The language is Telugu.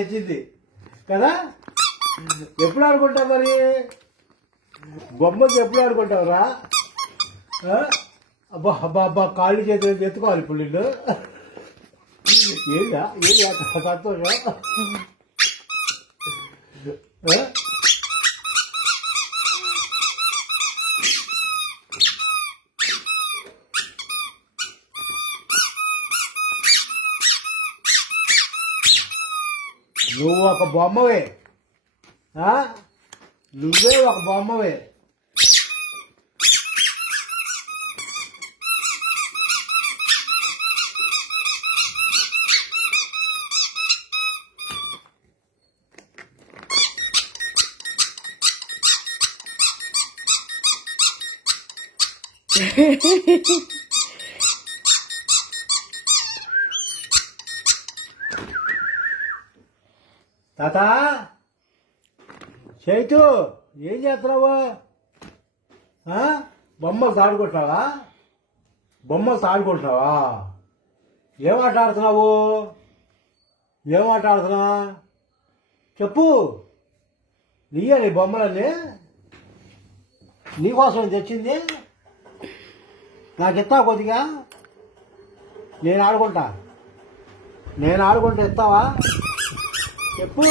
తెచ్చింది కదా. ఎప్పుడు ఆడుకుంటావు మరి బొమ్మకి? ఎప్పుడు ఆడుకుంటావురా? అబ్బా అబ్బా అబ్బా, కాళ్ళు చేతులు ఎత్తుకోవాలి ఇప్పుడు నిన్ను. ఏందా ఏంది సంతోషం? నువ్వు ఒక బొమ్మవే, నువ్వే ఒక బొమ్మవే. తాత, చైతు ఏం చేస్తున్నావు? బొమ్మలు ఆడుకుంటున్నావా? బొమ్మలు ఆడుకుంటున్నావా? ఏం ఆట ఆడుతున్నావు? ఏం ఆట ఆడుతున్నా చెప్పు. నీయే నీ బొమ్మలన్నీ నీకోసం తెచ్చింది. నాకు ఇస్తావా కొద్దిగా? నేను ఆడుకుంటా ఇస్తావా చెప్పు.